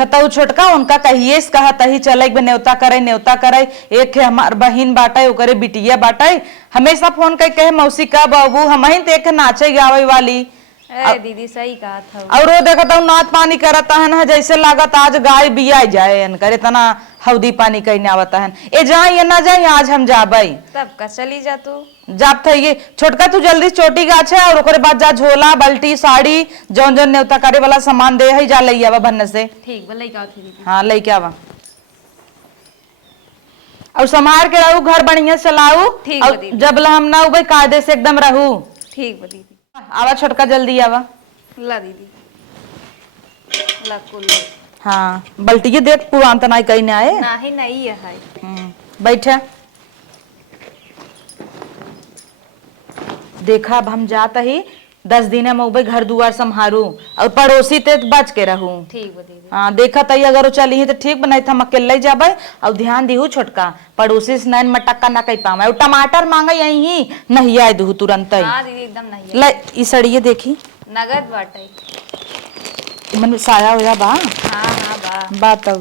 देखता हूँ छोटका उनका कहिए कहता ही चले न्योता करे एक है हमार बहिन बाटे ओकरे बिटिया बाटे हमेशा फोन कर कहे मौसी का बाबू हम ही देख नाचे गावे वाली। दीदी सही कहा था। और वो देखता हूँ नाच पानी करता है ना जैसे लागत आज गाय बिया जाए करे तना हौदी पानी कहीं आवता है ए जाए या ना जाए आज हम जाबे तब का चली जा तू जाब थे ये छोटका तू जल्दी चोटी गाछ है और ओकरे बाद जा झोला बाल्टी साड़ी जौन जौन न्योता करे वाला सामान दे है जा लई आवा भन्ने से। ठीक बा लइका थी दीदी। हाँ लेके आवा और संभाल के रहू घर बढ़िया चलाऊ और जब हम ना उबे कायदे से एकदम रहू। ठीक बा दीदी। आवा छोटका जल्दी आवा। ला दीदी ला कुल। हाँ बल्टी देख पुरान तो नहीं कहीं आए नहीं नहीं है। बैठा देखा अब हम जाता ही 10 दिन में उबे घर दुआर संभारू और पड़ोसी ते बच के रहू। ठीक बा दीदी। हाँ देखा तई अगर वो चली तो ठीक बनाई था अकेले जाबे और ध्यान दिहू छोटका पड़ोसी से नैन मटक्का ना कही पावे और टमाटर मांगे यही नहीं आए दू तुरंत। हाँ दीदी एकदम नहीं ले ई सड़िए देखी नगद बाटे मन साया होया बा। हाँ हाँ बा बात हो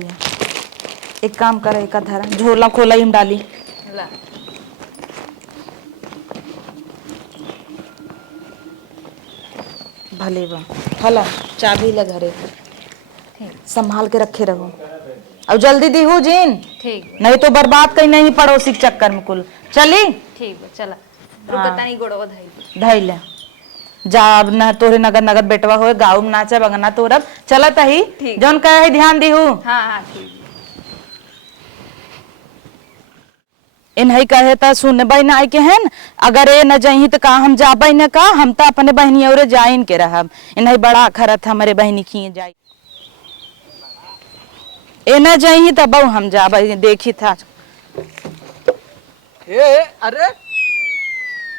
एक काम करे एक धरा झोला खोला ही डाली ला। भले बा हला चाबी ले घरे संभाल के रखे रहो और जल्दी दी हो जीन। ठीक नहीं तो बर्बाद कहीं नहीं पड़ोसी के चक्कर में कुल चली। ठीक बा चला रुकता नहीं गोड़वा धाई धई ले जा अब न तोरे नगद नगद बेटवा होए गाँव में नाचे बगना तोरब चलत ही जौन कहे ध्यान दी हूँ। हाँ हाँ ठीक इन्हीं कहे त सुन बहन आई के हैं अगर ए न जही तो का हम जाबे न का हम तो अपने बहनी और जाइन के रहब इन्हीं बड़ा खरत हमारे बहनी की जाई ए न जही तो बहु हम जाबे देखी था। ए अरे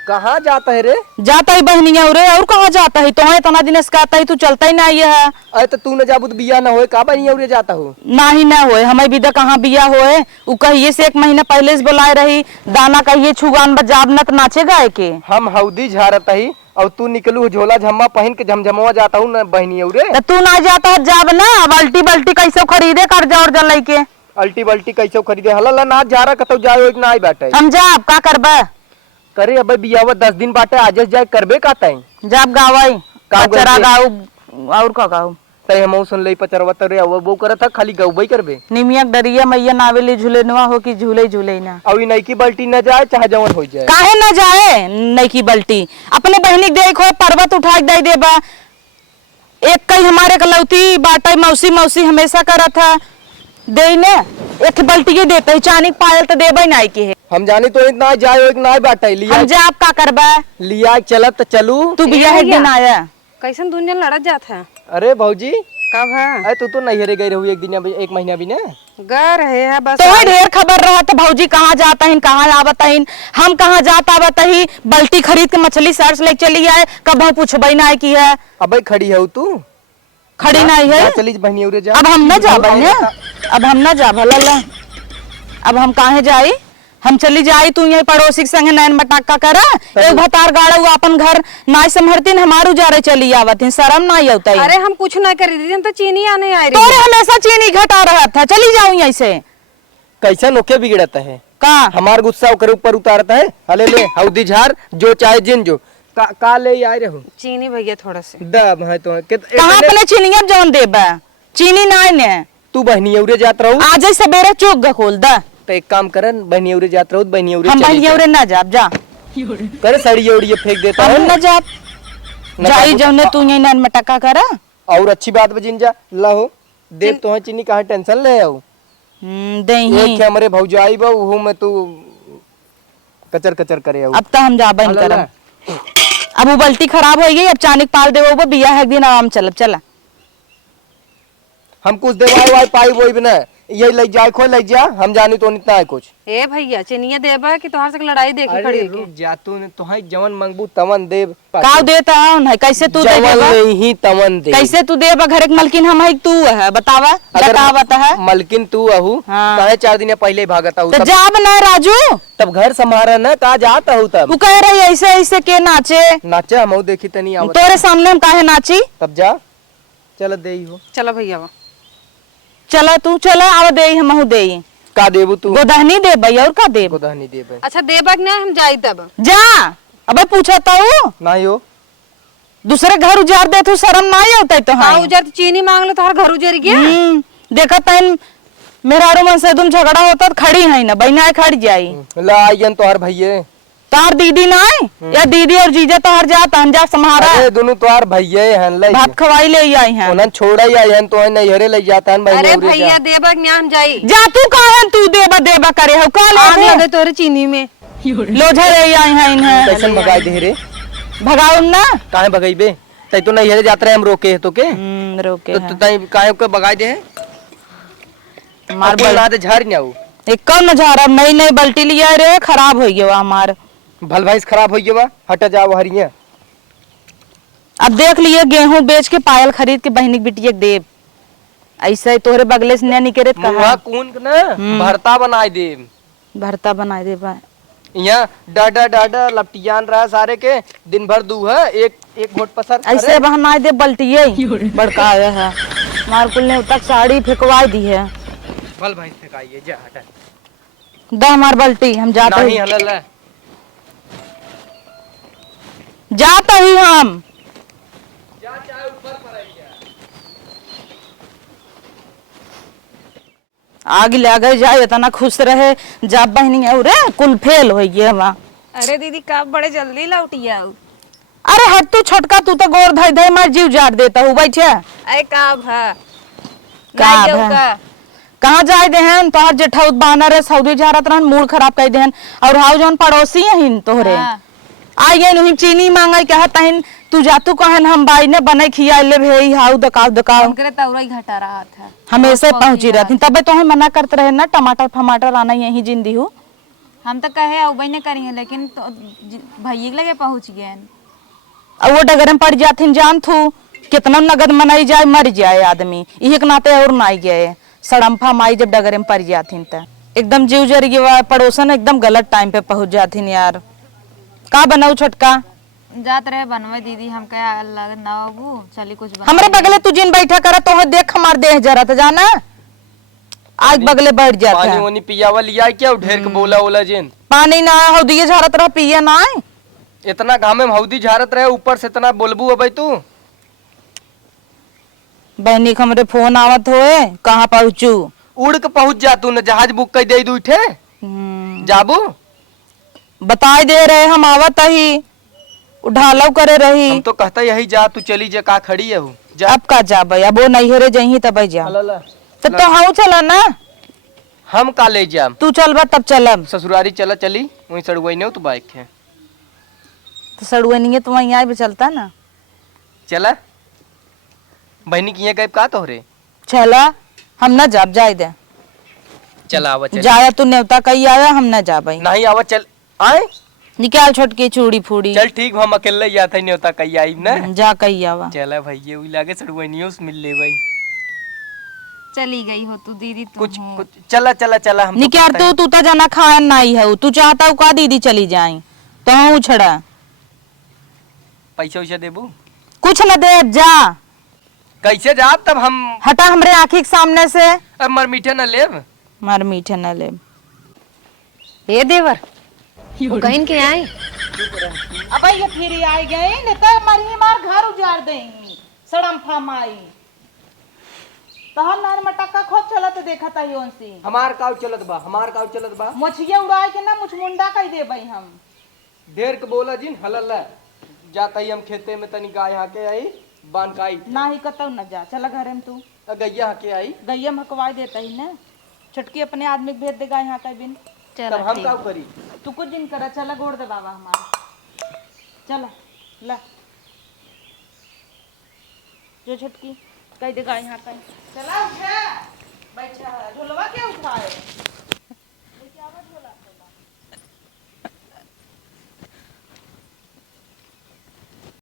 कहाँ जाता है रे? जाता ही बहनिया और कहाँ जाता है तुम्हें इतना दिन से कहता ही तू चलता ही नहीं है। अरे तो तू न जाबू तो बिया ना होए का बनिया उरे जाता हो ना ही ना होए हमें विदा कहाँ बिया होए उ कहिए से 1 महीना पहले से बुलाए रही दाना कहिए छुगान बजाब न नाचे गाए के हम हौदी झारत ही और तू निकलू झोला झम्मा पहन के झमझमवा जाता हूँ न बहनी उरे तो तू ना जाता जाब ना बाल्टी बाल्टी कैसे खरीदे कर्जा और जलाई के अल्टी बल्टी कैसे खरीदे हला ना जा रहा कतो जाए ना आई बैठे हम जाब का करबे करे अब बियावा 10 दिन बाटे आज जाए करबे का टाइम जाब गावाई कचरा गाऊ और का गाऊ तय हम सुन ले पचरवा तरे अब वो करत खाली गौबई करबे निमिया डरिया मैया नावेली झूले नुआ हो कि झूले झूले ना अभी नई की बल्टी न जाए चाहे जवन हो जाए काहे न जाए नई की बल्टी अपने बहनी देखो पर्वत उठा के दे देबा एक कई हमारे कलौती बाटा मौसी मौसी हमेशा करत है दे ने एक बल्टी के देते चानी पायल तो देबे नहीं की है हम जाने तो इतना जाए एक ना बाटे लिया हम जाब का करबा लिया चलत तो चलू तू बिया एक दिन आया कैसन दुनिया लड़त जात है। अरे भौजी कब है? अरे तू तो नहीं गई रहू एक दिन 1 महीना भी ना गा रहे है बस तो ढेर खबर रहा तो भौजी कहाँ जाता है कहाँ आवता है हम कहाँ जाता आवता ही बल्टी खरीद के मछली सर्च ले चली आए कब हम पूछबे ना की है अबे खड़ी है तू खड़ी नहीं है चली बहनी उरे जा अब हम न जाबे ने अब हम न जाब ला अब हम काहे जाई हम चली जाई तू यही पड़ोसी के संगे नैन मटाका करा एक भतार गाड़ा हुआ अपन घर नाई संभरतीन हमारू जा रहे चली आवत शर्म ना आवता। अरे हम कुछ ना कर रही थी तो चीनी आने आ रही तोरे हमेशा चीनी घटा रहा था चली जाऊं यहीं से कैसा नोके बिगड़ता है का हमार गुस्सा ओकर ऊपर उतारता है हले ले हौदी झार जो चाहे जिन जो का ले आए रहो चीनी भैया थोड़ा से दब है तो कहां अपने चीनिया जौन देबा चीनी नाई ने तू बहनी उरे जात रहू आज सवेरे चौक खोल दा तो एक काम करन बहनी उरे जात रहू बहनी उरे हम बहनी उरे ना जाब जा करे सड़ी उड़ी फेंक देता हम न जाब जाई जौने तू यहीं नैन मटका करा और अच्छी बात बजिन जा लाहो देव तो है चीनी कहां टेंशन ले आओ देही एक हमरे भौजाई बा उहु में तू कचर कचर करे आओ अब तो हम जाबे न करब अब वो बल्टी खराब हो गई अब चानिक पाल देवो वो बिया है एक दिन आराम चलब चला हम कुछ देवाई वाई पाई वही बना यही ले जाए खो ले जा हम जानी तो इतना है कुछ ए भैया चीनिया देबा कि तोहार से लड़ाई देखी खड़ी रुक जा तू ने तो है जवन मंगबू तवन देव काव देता है कैसे तू दे देबा ही तवन दे कैसे तू देबा घर के मलकिन हम है तू है बतावा बतावत है मलकिन तू आहू हाँ। काहे 4 दिन पहले भागत आहू तो जाब ना राजू तब घर संभारा ना का जात आहू तब तू कह रही ऐसे ऐसे के नाचे नाचे हम देखी तनी आवत तोरे सामने हम काहे नाची तब जा चल दे ही हो चलो भैया चला तू चला आव दे हमहू दे का देबू तू? गोदहनी दे भाई और का दे गोदानी देबे अच्छा देबा कि ना हम जाई तब। जा अबे पूछता हूँ नहीं हो। दूसरे घर उजाड़ दे तू शर्म ना होता तो हाँ हाँ उजर चीनी मांग लो तो हर घर उजर गया। देखा तहन मेरा मन से तुम झगड़ा होता तो खड़ी है ना बहना खड़ी जाई ला आइयन तोहर भैये तार दीदी ना है या दीदी और जीजा तोहर जात अंजा समारा अरे दोनों तोहर भैये हन ले भात खवाई ले आई हैं उन्हन छोड़ा ही आइयन तो नहीं हरे ले जाता हन अरे भाई भैया देबा कि ना हम जाई। जा तू कहा तू देबा करे हो का आने ले लगे तोरे चीनी में। लोझा ले आई हैं इन्हें कैसन भगाई दे रे? भगाओ ना काहे भगाईबे? तई तो नहीं हरे जात रहे हम रोके तो के रोके तो तई काहे के भगाई दे? मार बना दे झाड़ न्याऊ एक कौन नजारा नई नई बल्टी लिया रे खराब हो गया हमार भल भाई खराब हो गया हट जाओ हरिया। अब देख लिए गेहूं बेच के पायल खरीद के बहनी बिटिया देव ऐसा ही तोहरे बगले से नहीं निकरे मुहा कौन ना भरता बनाई दे भरता बनाए दे बा यहाँ डाडा डाडा लपटियान रहा सारे के दिन भर दू है एक घोट पसर ऐसे बहनाए दे बल्टिए बड़का आया है मारकुल ने तक साड़ी फेंकवा दी है भल भाई फेंकाइए जा हटा दा हमार बल्टी हम जाते नहीं ही हलल है। जाते ही हम जा चाहे ऊपर पर आइए। आगे ले गए जाए इतना खुश रहे जब बहनी है रे कुल फेल हो गया वहाँ अरे दीदी कब बड़े जल्दी लौटिया। अरे हट तू छोटका तू तो गोर धाई धाई मार जीव जार देता हूँ बैठे अरे कब है कब है? कहाँ जाए देहन तोहर जेठाउत बानर है सऊदी जारत रहन मूड खराब कर देहन और हाउ जौन पड़ोसी हन तोहरे आई गए नुही चीनी मांगे कहा तहन तू जातू कहन हम बाई ने बने खिया ले भई हाउ दकाव उनके तौरा ही घटा रहा था हमेशा पहुंची रहती तबे तो मना करते रहे ना टमाटर फमाटर आना यही जिंदी हूँ हम तो कहे अबई ने करी है लेकिन तो भैया के लगे पहुंच गए। और वो डगर में पड़ जाथिन जान थू कितना नगद मनाई जाए मर जाए आदमी इहे के नाते और ना गए सड़म्फा माई जब डगर में पड़ जाथिन त एकदम जीव जर गया पड़ोसन एकदम गलत टाइम पे पहुंच जाथिन यार का बनाऊ छोटका जात रहे बनवे दीदी हम कहे लग ना अबू चली कुछ बना हमरे बगले तू जिन बैठा कर तो देख हमार देह जरा तो जाना आज बगले बैठ जाता पानी है वानी पियावा लिया क्या ढेर के बोला ओला जिन पानी ना हो दिए झारत रह पिए ना आए इतना घामे में हौदी झारत रहे ऊपर से इतना बोलबू अबे तू बहनी के हमरे फोन आवत होए कहाँ पहुँचू उड़ के पहुंच जा तू न जहाज बुक कर दे दू उठे जाबू बताए दे रहे हम आवत ही उठालव करे रही हम तो कहता यही जा तू चली जा का खड़ी है हूँ जा अब का जा भाई अब वो नहीं रे जही तब जा ला तो हाँ चला ना हम का ले जाम तू चल बा तब चलब ससुरारी चला चली वहीं सड़ुआई नहीं तो बाइक है तो सड़ुए नहीं है तो वहीं आए भी चलता ना चला बहनी की गए का तो रे चला हम ना जाब जाए दे चला आवा चल जाया तू न्योता कही आया हम ना जा भाई नहीं आवा चल आए निकाल छोटकी चूड़ी फूड़ी चल ठीक हम अकेले ही आता नहीं होता कही आई ना जा कही आवा चला भाई ये लागे सड़ुआई नहीं मिल ले भाई चली गई हो तू दीदी तू कुछ कुछ चला चला चला हम निकाल तू तो जाना खान नहीं है तू चाहता हूँ का दीदी चली जाए तो हूँ उछड़ा पैसा वैसा देबू कुछ न दे जा कैसे जा तब हम हटा हमरे आँखी के सामने से अब मर मीठे न लेब मार मीठे न ले हे देवर कहीं के आए अब ये फिर आई गए ने तो मरी मार घर उजाड़ देंगी सड़म्फा माई तहर नार मटक्का खोद चलत देखा ता योंसी हमार काव चलत बा मछिया उड़ाए के ना मुछ मुंडा कह दे भाई हम ढेर के बोला जिन हलल जाता ही हम खेते में तनी गाय हाके आई बान काई ना ही कतौ न जा चला घरे में तू गैया हाके आई गैया हकवाई देता ही ना छुटकी अपने आदमी के भेज देगा यहाँ का बिन तब हम का करी तू कुछ दिन करा चला गोड़ दे बाबा हमारा चला ला जो छुटकी कह देगा यहाँ का चला उठा बैठा झुलवा के